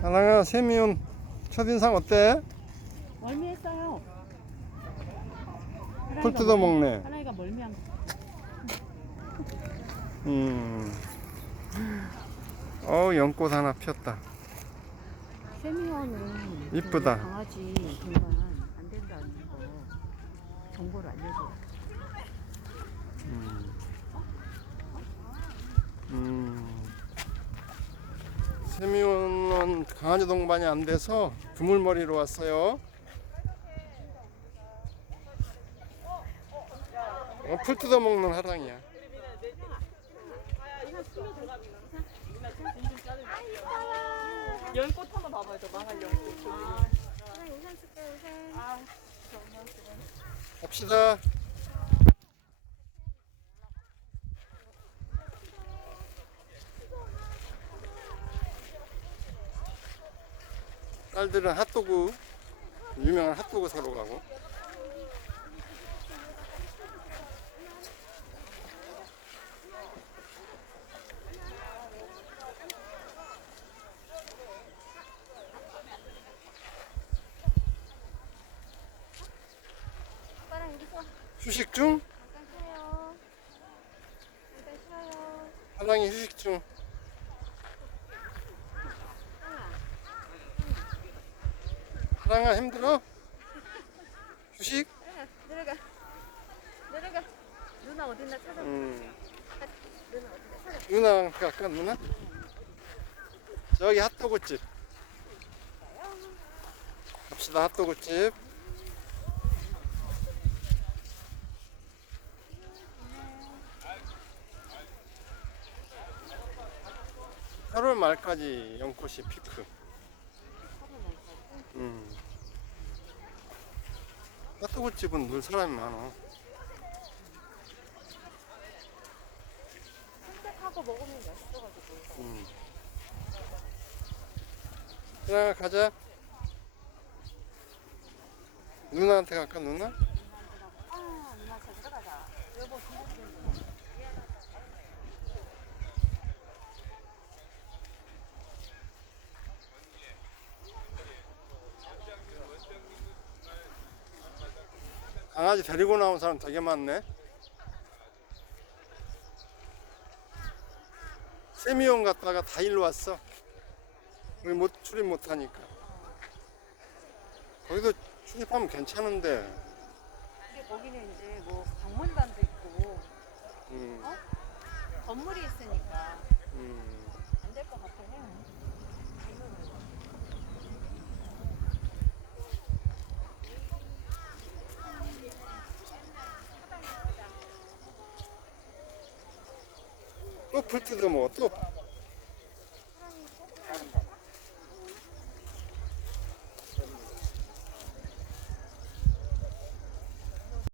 하나가 세미온 첫인상 어때? 멀미했어요. 풀 뜯어 먹네. 하나이가 멀미한 거. 음. 어 연꽃 하나 폈다. 세미원은 이쁘다. 그 강아지 공간 안 된다는 거 정보를 알려줘. 음. 세미온은 강아지 동반이 안 돼서 그물머리로 왔어요. 어, 풀 뜯어 먹는 하랑이야. 연꽃 한번 봐봐요. 저 망할 연꽃. 아, 갑시다. 딸들은 핫도그 유명한 핫도그 사러 가고. 휴식 중. 하랑이 휴식 중 하랑 아 힘들어? 휴식? 내려가. 내려가. 누나 어딨나 찾아. 음. 누나 어딨나 찾아. 누나 그 아까 누나? 저기 핫도그집 갑시다 핫도그집8월 말까지 연꽃이 피크 음. 핫도그집은 늘 사람이 많아 선택하고 먹으면 맛있어가지고. 음. 누나 가자. 누나한테 갈까 누나? 아, 누나 저 들어가자. 여보, 중국인 강아지 데리고 나온 사람 되게 많네. 세미온 갔다가 다 일로 왔어. 우리 못 출입 못 하니까. 거기도 출입하면 괜찮은데. 이게 거기는 이제 뭐 박물관도 있고 음, 건물이 있으니까 음. 안 될 것 같아 해. 또풀 뜯어 먹어 또.